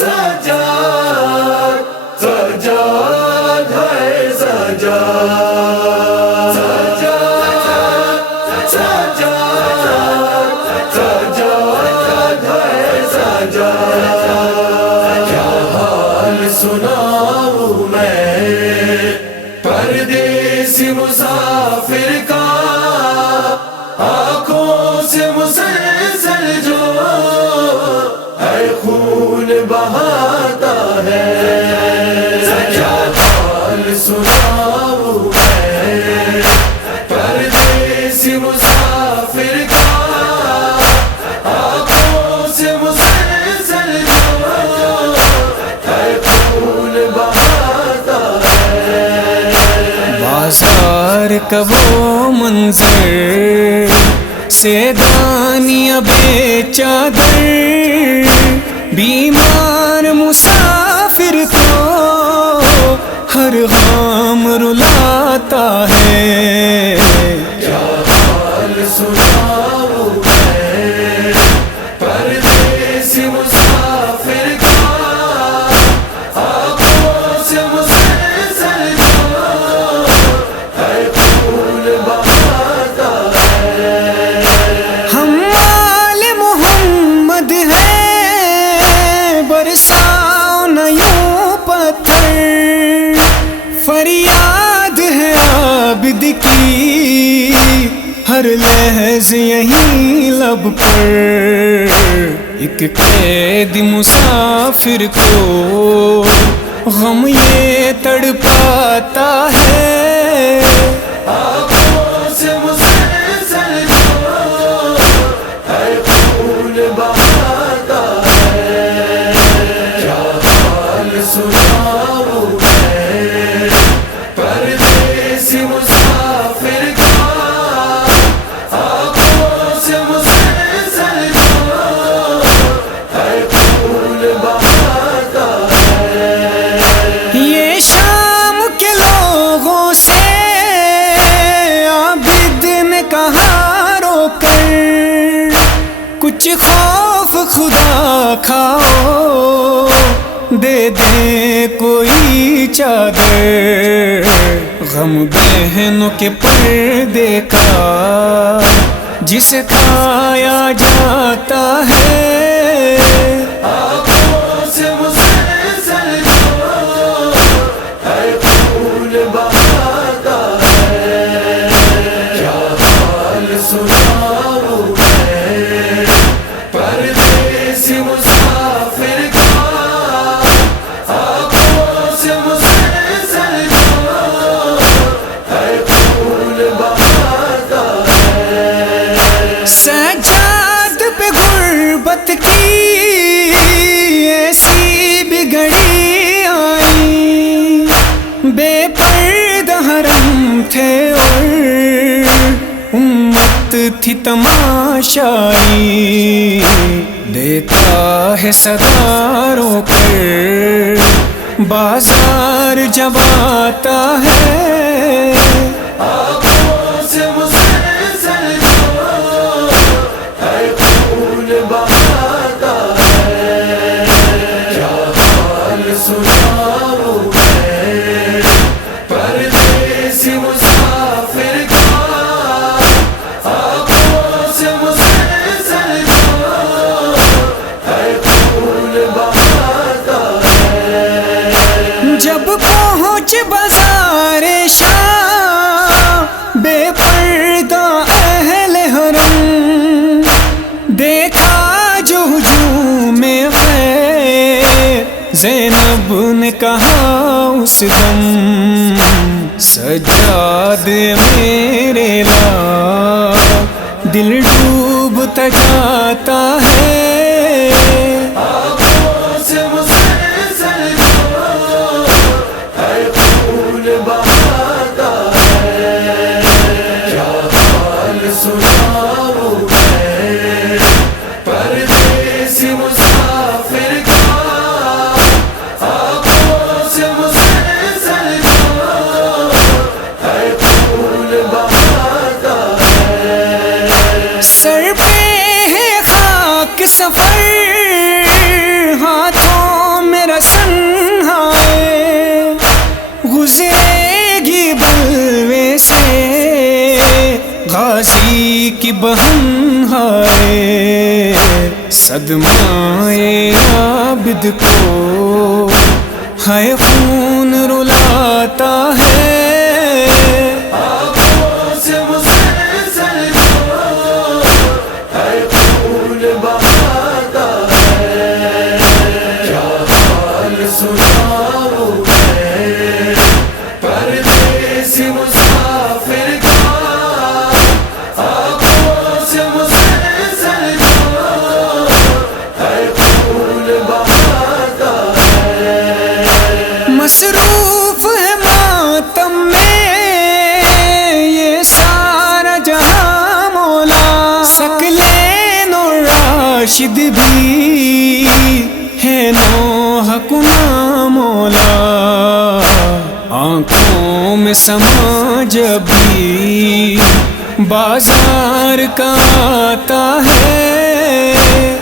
سجاد سجاد ہے سجاد سجاد سجاد سجاد ہے سجاد کیا حال سناؤں میں پردیسی مسافر کا آنکھوں سے مسلسل جو ہے خون بہاتا ہے کیا حال سناؤں میں پردیسی مسافر کا آنکھوں سے مسلسل جو ہے خون بہاتا ہے بازار کا وہ منظر سیدانیاں بے چادر بیمار مسافر کو ہر غم رلاتا ہے کیا حال سناؤں میں پردیسی مسافر کا آنکھوں سے مسلسل جو ہے خون بہاتا ہے ہم آل محمد ہیں برساؤ نہ یوں پتھر فریاد ہے عابد کی ہر لحظ یہیں لب پر ایک قید مسافر کو غم یہ تڑپاتا ہے آنکھوں سے مسلسل جو ہے خون بہاتا ہے کیا حال سناؤں میں پردیسی مسافر کا آنکھوں سے مسلسل جو ہے خون بہاتا ہے یہ شام کے لوگوں سے عابد نے کہا رو کر کچھ خوف خدا کھاؤ دے دیں کوئی چادر غم بہنوں کے پردے کا جسے کھایا جاتا ہے آنکھوں سے مسلسل جو ہے خون بہاتا ہے کیا حال سناؤں میں پردیسی مسافر کا آنکھوں سے مسلسل جو ہے خون بہاتا ہے سجاد پہ غربت کی ایسی بگڑی آئی بے پردہ حرم تھے اور امت تھی تماشائی دیتا ہے صدا رو کر بازار جب آتا ہے آنکھوں سے مسلسل جو ہے خون بہاتا ہے کیا حال سناؤں میں پردیسی مسافر کا آنکھوں سے مسلسل جو ہے خون بہاتا ہے جب پہنچ بازار شاہ بے پردہ اہل حرم دیکھا جو ہجوم میں غیر زینب نے کہا اس دم سجاد میرے لا دل ڈوبتا جاتا ہے آنکھوں سے مسلسل جو ہے خون بہاتا ہے کیا حال سناؤں میں پردیسی مسافر کا آنکھوں سے مسلسل جو ہے خون بہاتا ہے سر پہ ہے خاک صفا کی بہن ہائے صدمائے عابد کو ہے خون رلاتا ہے آنکھوں سے مسلسل جو ہے خون بہاتا ہے کیا حال سناؤں میں پردیسی مسافر کا آنکھوں سے مسلسل جو ہے خون بہاتا ہے مصروف ہے ماتم میں یہ سارا جہاں مولا ثقلین اور راشد بھی ہے نوح کنا مولا آنکھوں میں سما جب بھی بازار کا آتا ہے